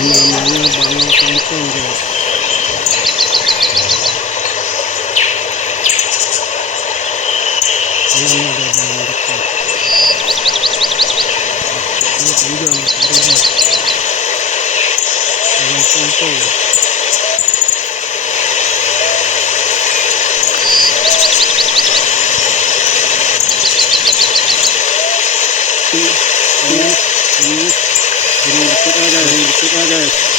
namanya bangun kampung guys. Ini ada bangun dekat. Ini panjang harinya. Bangun kampung. Ini berikut aja guys.